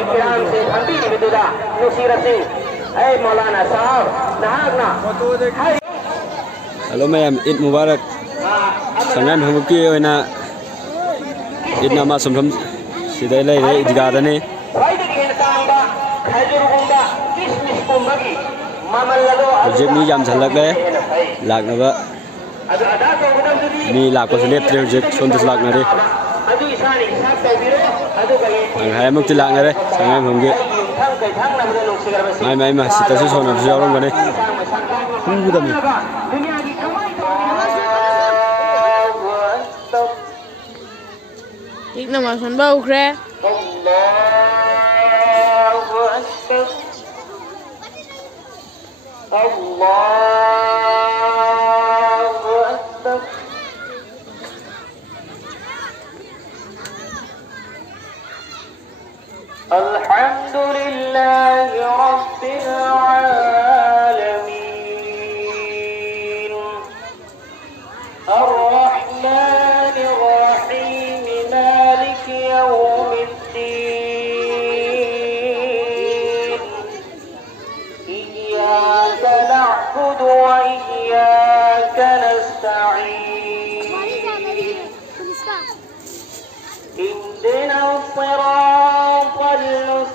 الكرام سيدي بدودا نصير سينغ أي مولانا صاحب نهارنا Hello ma'am, Eid Mubarak. Sangan humuki oina Eid nama somsom sidai lai re Eid gada ne. Project ni jam salak le lak na ba ni lak ko selep project son das lak na re. Ang hai muk ti lak na re sangan humuki. Mai ma sita su son na su rom ga ne. Humuki da mi. Ik nama son bau kre. الحمد لله رب العالمين الرحمن الرحيم مالك يوم الدين إياك نعبد وإياك نستعين اهدنا الصراط المستقيم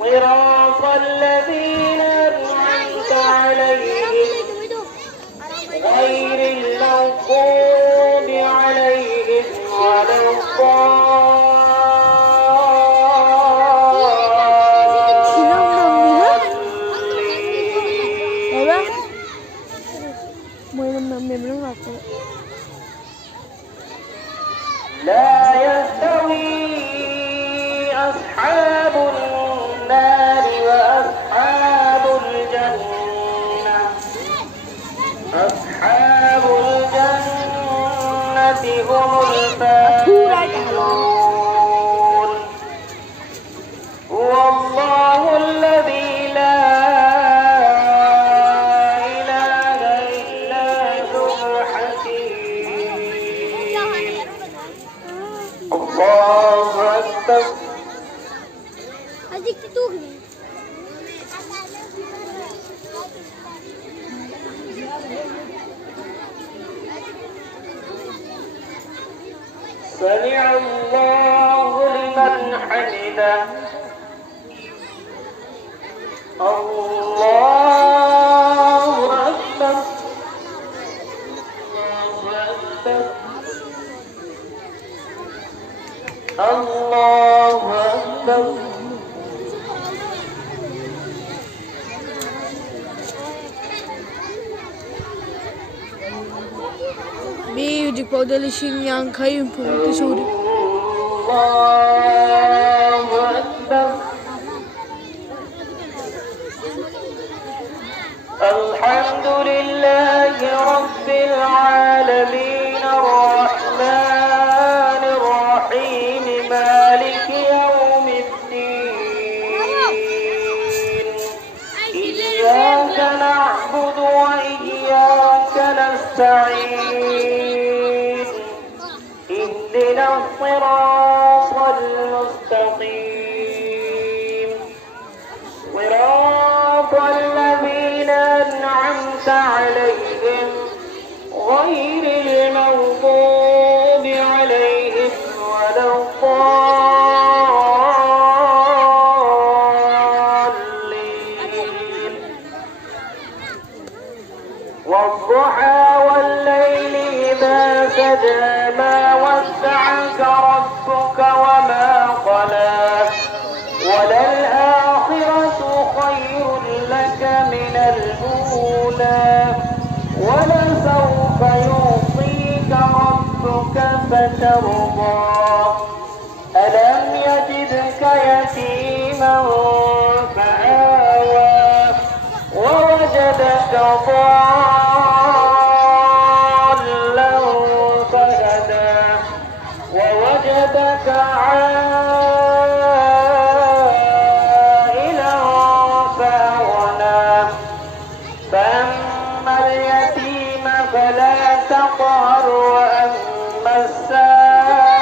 صراط الذين أنعمت عليهم غير المغضوب عليهم ولا لا يستوي أصحاب النار وأصحاب الجنة أصحاب الجنة هم الفائزون هو الله الذي لا إله إلا هو الحكيم الله أكبر سمع الله لمن حمده الله أكبر الله أكبر Music Production yang kayu pun disuri. الله أكبر الحمد لله رب العالمين الرحمن الرحيم مالك يوم الدين إياك نعبد وإياك نستعين اهدنا الصراط المستقيم صراط الذين أنعمت عليهم غير المغضوب عليهم ولا الضالين والضحى والليل إذا سجى ما ودعك ربك وما قلى وللآخرة خير لك من الأولى ولسوف يعطيك ربك فترضى ألم يجدك يتيما فآوى ووجدك ضالا فهدى ووجدك عائلا فأغنى فأما اليتيم فلا تقهر وأما السائل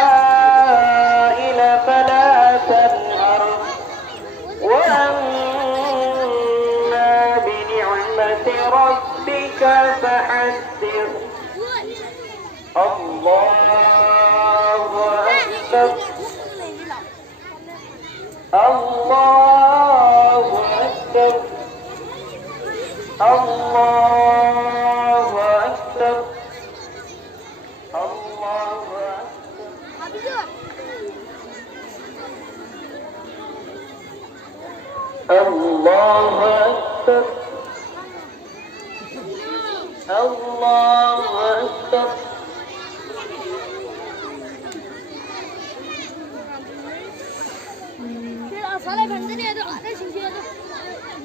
الله أكبر الله أكبر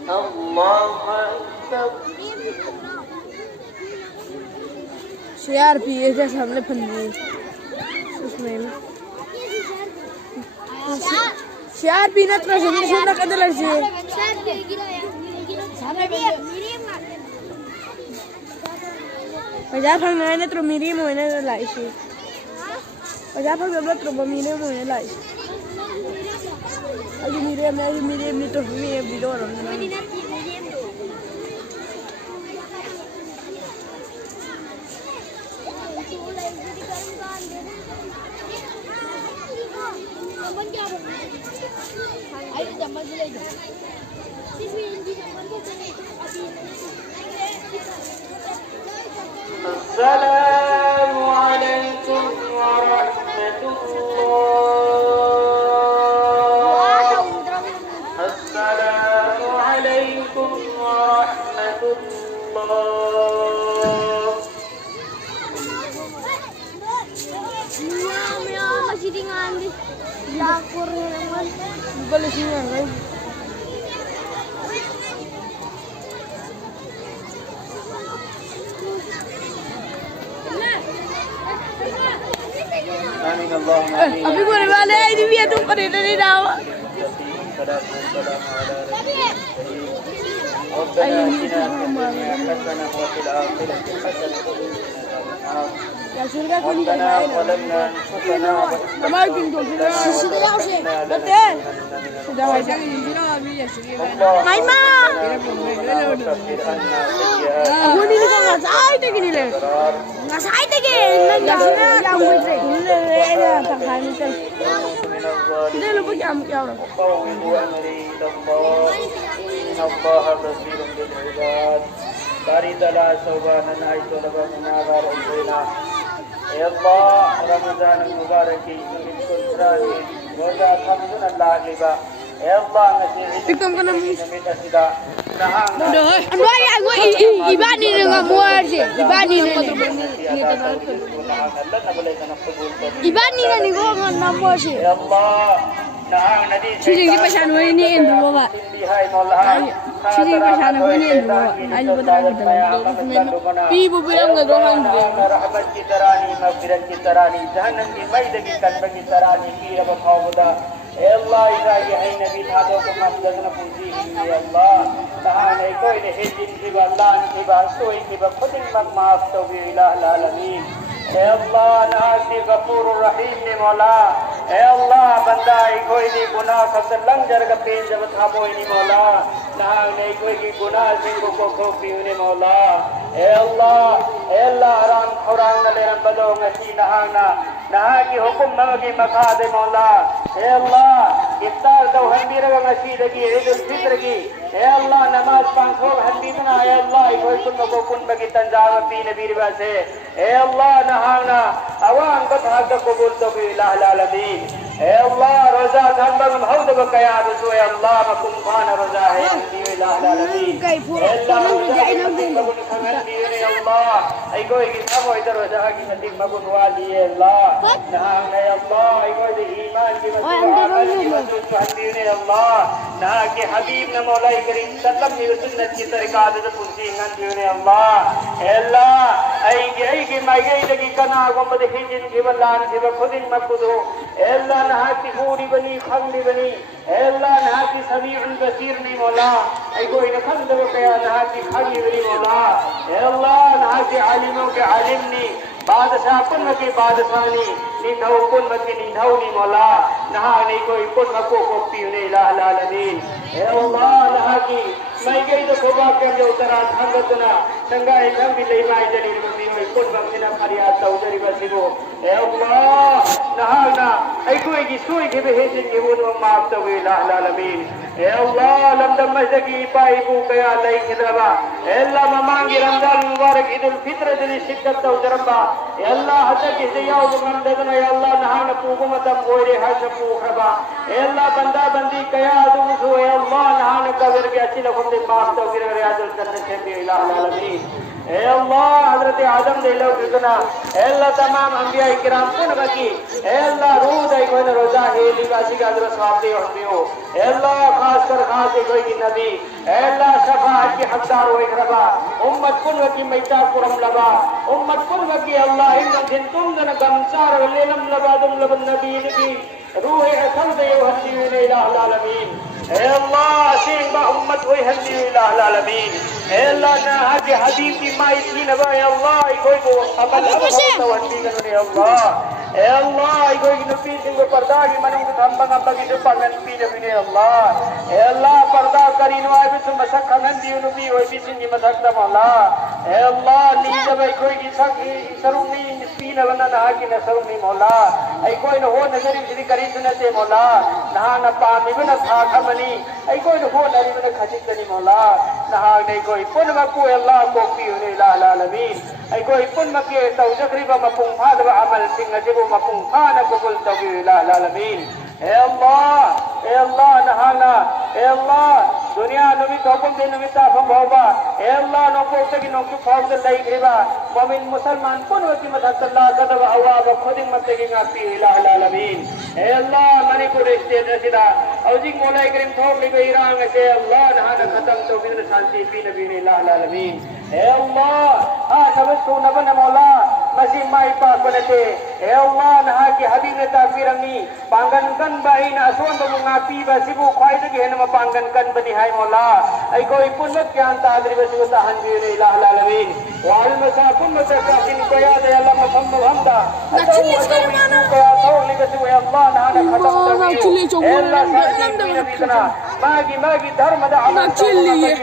الله أكبر CRP के सामने फंदी उसमें CRP ना तो सुनना कदर लड़सी पंजाब फंग ना तो मेरी मोहने लाइशी पंजाब फंग ना तो मेरे मोहने लाइशी अभी मेरे तो मेरे वीडियो रहा السلام عليكم ورحمة الله السلام عليكم ورحمة الله masih tinggal di dapur teman. Boleh sini kan? آمين اللهم آمين अभी बोले वाले आई नहीं भी तुम पर इधर ही रहो والسلام على رسول الله ربنا آتنا في الدنيا حسنة وفي الآخرة حسنة या सुरगा कोनी ربنا ظلمنا أنفسنا हमारे किन को सुरगा उसे बते सुरगा है जान इंदिरा अभी या सुरगा हाय मां aku ni kan ngasai te gini le ngasai te ke ngasina yang buat le le tak kami tu kita lupa jam kau وفوض أمري إلى الله إن الله بصير بالعباد بارد لا سوبانا نعيش لبنا غارنا يا الله رمضان المبارك من كل ثاني روزا خمسنا الله لبا يا الله نسير tikam kana mi من أسدا نعم anu ay aku ibani dengan muar je ibani ne ibani ne ni ko ngana mo je يا الله نعم ندي Sini di pasal ini yang dulu pak. Sini pasal ini yang dulu. Ayo betul betul. Ibu bilang nggak doang dia. रहमत की तरानी मगफिरत की तरानी जहन्नम की मैद की कल्ब की तरानी की रब खौदा ए अल्लाह इला ये है नबी थादो को मस्जिद न पूजी है अल्लाह कहां नहीं कोई नहीं जिन की अल्लाह की बात सोई की खुद मत माफ तो भी इला आलमीन ए अल्लाह नासी गफूर रहीम ने मौला ए अल्लाह बंदा कोई नहीं गुनाह कर लंगर का पेन जब था वो नहीं मौला ना नहीं कोई की गुनाह सिंह को खोपी ने मौला ए अल्लाह हराम खुरान न ले बदो ngasi nahana nah ki hukum magi makade मौला ए अल्लाह इफ्तार तो Hambir ngasi lagi Idul Fitr ki ए अल्लाह नमाज पांचो हंबीतना ए अल्लाह कोई को कुन बगी तंजाम पी नबी से ए अल्लाह नहाना अवान को हक कबूल तो भी इलाह आलमीन ए अल्लाह रोजा धंबग महौद बकया रसू ए अल्लाह मकुम खान रोजा है दी इलाह आलमीन ए अल्लाह मकुम खान दी ए अल्लाह आई कोई की सब इधर रोजा की नदी मकुम वाली ए अल्लाह नहा ए अल्लाह आई कोई ईमान की मकुम दी ए अल्लाह नहा के हबीब न मौला करीम सल्लल्लाहु अलैहि सुन्नत की तरीका दे पुंसी नन दी ए अल्लाह ए अल्लाह आई की माई लगी कना को मदे हिंजिन की वलान की खुदिन मकुदो ए अल्लाह नहा की पूरी बनी खंडी बनी ए अल्लाह नहा की समीउन बसीर नहीं मौला आई कोई न खंड को कया नहा की खंडी बनी मौला ए अल्लाह नहा के आलिमों के आलिम नी बादशाह कुन के बादशाहनी निधौ कुन के निधौ नी मौला नहा नहीं कोई कुन को पी ने इलाह आलमीन ए अल्लाह नहा की मैं गई तो खुदा कर जो उतरा संगतना संगा एकदम भी ले माई जली कुन बखना फरियाद चौधरी बसिबो ए अल्लाह نهانا أيكوي جسوي كبه هجن يهود وما أبتوي لا العالمين يا الله لم دمجدكي بايبو كيا لي كذبا إلا ممانجي رمضان المبارك عيد الفطر دي شدة توجربا يا الله حتى كيسيا وبمن ددنا يا الله نهانا بوكما دم غوري حاجة بوخبا يا الله بندا بندي كيا دوسو يا الله نهانا كبر كأسي لكم دي ما أبتوي رياض الجنة سبي لا العالمين اے اللہ حضرت آدم دے لو گنا اے اللہ تمام انبیاء کرام کو نبکی اے اللہ روح دے کوئی روزہ ہے لیواسی کا درس واپی ہو اے اللہ خاص کر خاص کوئی کی نبی اے اللہ شفاعت کی حقدار ہوئے ربا امت کن وکی میتا کرم لبا امت کن وکی اللہ ان دن تم دن گمسار ولیم لبا دم لبن نبی نبی روح اصل دے وحدی الہ العالمین اے اللہ سین با امت ہوئی حدی الہ العالمین اے اللہ نہ حج حبیب کی مائی تھی نبا اے اللہ کوئی کو عمل توحدی کرنے اللہ اے اللہ کوئی نبی سنگ پردہ کی منو تھمبا نبا کی جو پاگن پی نبی اللہ اے اللہ پردہ کرینو آئے بھی تم مسک کھنن دیو نبی ہوئی بھی سنگی مسک دا مولا اے اللہ نیجا بھائی کوئی کی سرونی پی نبنا نہا کی نسرونی مولا اے کوئی نہ ہو نظری جدی کری سنتے مولا نہا نہ پامی بنا تھا کھمنی اے کوئی نہ ہو نری بنا کھچک کنی مولا نہا نہیں کوئی پن مکو اللہ کو پیونے الہ العالمین اے کوئی پن مکی توجکری با مپنگ پھاد با عمل سنگ جبو مپنگ پھانا کبل توگی الہ العالمین اے اللہ نہانا اے اللہ دنیا نمی توقم دے نمی تافم بھوبا اے اللہ نو کوتا کی نوکو فوق دے لئی گریبا مومن مسلمان کن وقتی مدھت اللہ قدب اواب خودنگ مدگی ناپی الہ العالمین اے اللہ منی کو رشتے رسیدہ اوزیق مولا اکرم تھوک لی گئی رانگ اے اللہ نہانا ختم تو بزن سانسی پی نبین الہ العالمین اے اللہ نبسو نبن مولا مسیح مائی پاک بنتے اے اللہ نہا کی حبیب تاکبیر امی پانگن کن بائین اسون بمونگا پی بسیبو خواہد کی ہنما پانگن کن بنی ہائی مولا اے کوئی پنت کی آنتا آدری بسیبو تاہن بیون الہ العالمین وعلم سا پنت ساکن قیاد اے اللہ مفہم الحمدہ اتو قیاد ہوگلی بسیبو اے اللہ نہانا ختم تبیو اے اللہ ساتھی پی نبیتنا ماگی دھرم دا عمل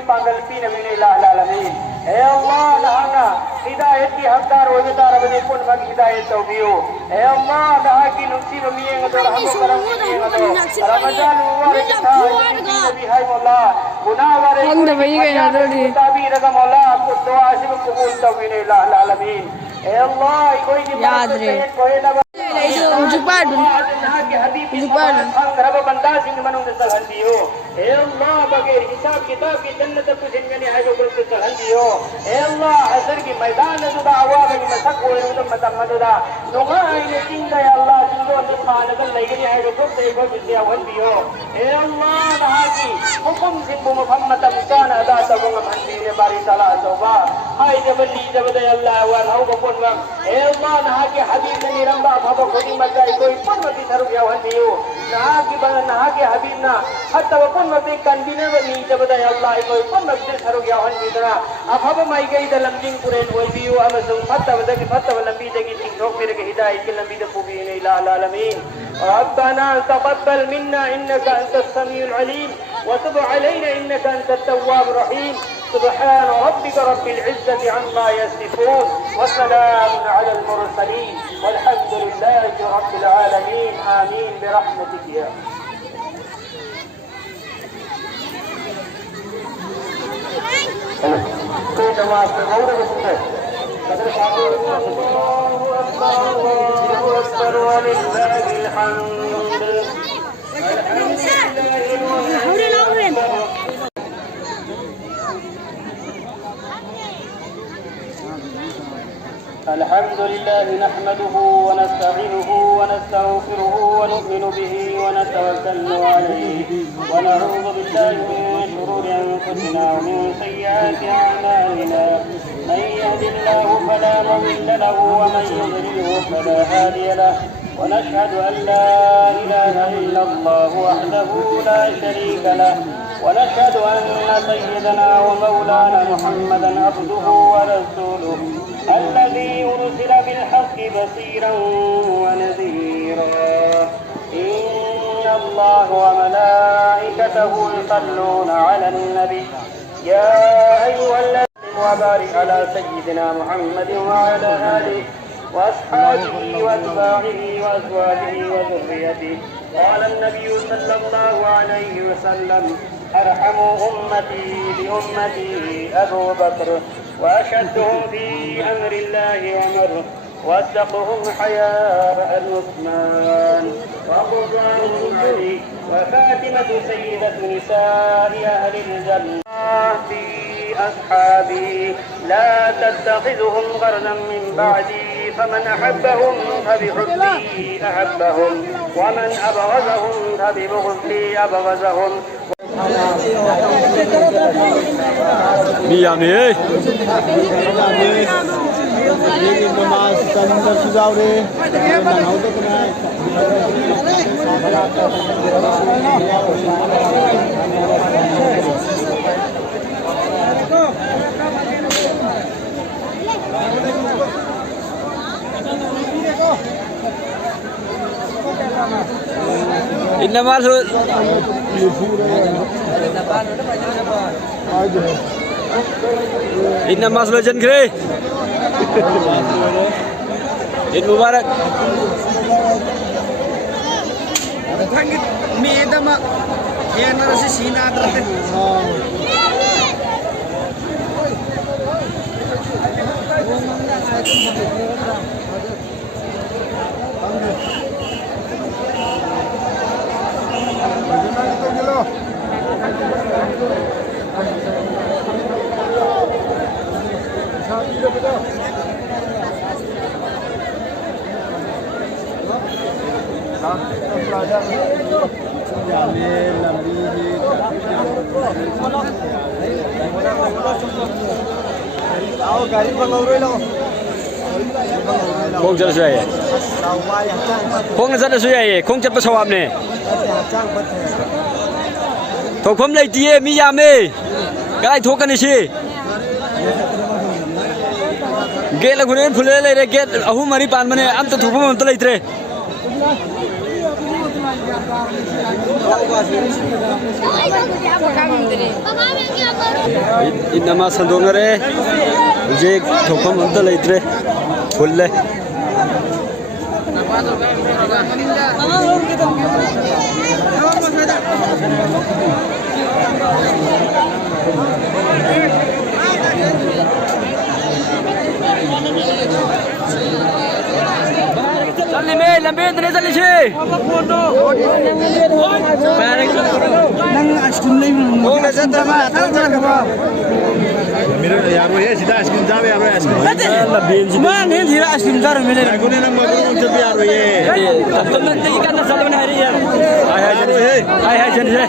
پانگل پی نبین الہ العالمین اے اللہ نہانا ہدایت کی حقدار ہو جتا رب نے پن مگ ہدایت تو بیو اے اللہ نہا کی نصیب میئیں گا رحم کرم میئیں گا رمضان مبارک تھا نبی ہے مولا گناہ والے تابی رگا مولا کو دعا سے قبول تو الہ العالمین اے اللہ کوئی کی یاد رہے کوئی نہ رب بندہ سنگ منوں دے سلہن دیو اے اللہ بغیر حساب کتاب کی جنت کو سنگنی ہے جو گرد سلہن دیو اے اللہ حضر کی میدان نزدہ عواب کی مسک ہوئے ودم مددہ نغا آئینے سنگا یا اللہ سنگو سبحانکل لگنی ہے جو گرد ایگو جسے اول دیو اے اللہ نہا کی حکم سنگو محمد امکان ادا سبوں بھنڈیر باری صلاح توبہ ہائی جبلی جبدے اللہ ورہو بکن وقت اے اللہ نہا کی حبیب نمی رمبا بھابا خودی مجائی کوئی پنوتی سرو یا ونیو نہا کی حبیب نا حتی وپنوتی کندینے ونی جبدے اللہ کوئی پنوتی سرو یا ونی دنا اب مائی گئی دا لمجنگ پورین ہوئی بیو امسو فتح ودکی فتح ولمبی دکی تنگ روک پھر کے ہدایت کی لمبی دکو بین الہ العالمین ربنا تقبل منا انك انت السميع العليم وتب علينا انك انت التواب الرحيم سبحان ربك رب العزة عما يصفون وسلام على المرسلين والحمد لله رب العالمين آمين برحمتك يا الله أكبر ولله الحمد الحمد لله نحمده ونستعينه ونستغفره ونؤمن به ونتوكل عليه ونعوذ بالله من شرور أنفسنا ومن سيئات أعمالنا من يهد الله فلا مضل له ومن يضلله فلا هادي له ونشهد أن لا إله إلا الله وحده لا شريك له ونشهد أن سيدنا ومولانا محمدا عبده ورسوله الذي أرسل بالحق بصيرا ونذيرا إن الله وملائكته يصلون على النبي يا أيها الذين وبارك على سيدنا محمد وعلى آله وأصحابه وأتباعه وأزواجه وذريته. قال النبي صلى الله عليه وسلم: أرحم أمتي بأمتي أبو بكر، وأشدهم في أمر الله عمر، وأصدقهم حياء عثمان، وقضاهم علي، وفاطمة سيدة نساء أهل الجنة. في أصحابي لا تتخذهم غرلا من بعدي، فمن أحبهم فبحبي أحبهم، ومن أبغضهم فببغضي أبغضهم. Miyami Inna masuk Inna masuk jen kiri Eid Mubarak Medama yana rasi sina adrate Không chặt suy à? Không chặt suy à? Không chặt bắt sawam nè. Thục phẩm lấy tia mi yam nè. Cái thục cái này gì? Gate là người phụ lấy lấy gate. Ahu mari pan mane. Am to thục phẩm am to lấy tre. Inama sandongare. Uje thục phẩm am to lấy tre. Full le. Chali me lambe andre chali che. nang askin nei Kong na sa tama ba मेरो यारो हे सीधा आइसक्रिम जावे यारो ice cream labin ji. man hin thira askin jar mele गुने न मगु उठे भी यारो ये Tap tap na tegi kan na salam na hari ya. Hai hai jen je.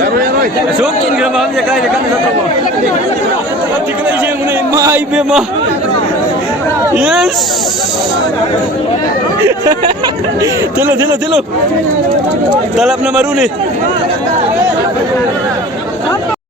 यारो यारो Sok kin gram ham je kai kan sa tamo. Tik na je mune mai be ma. Yes. Tilo. Talap na maru ni.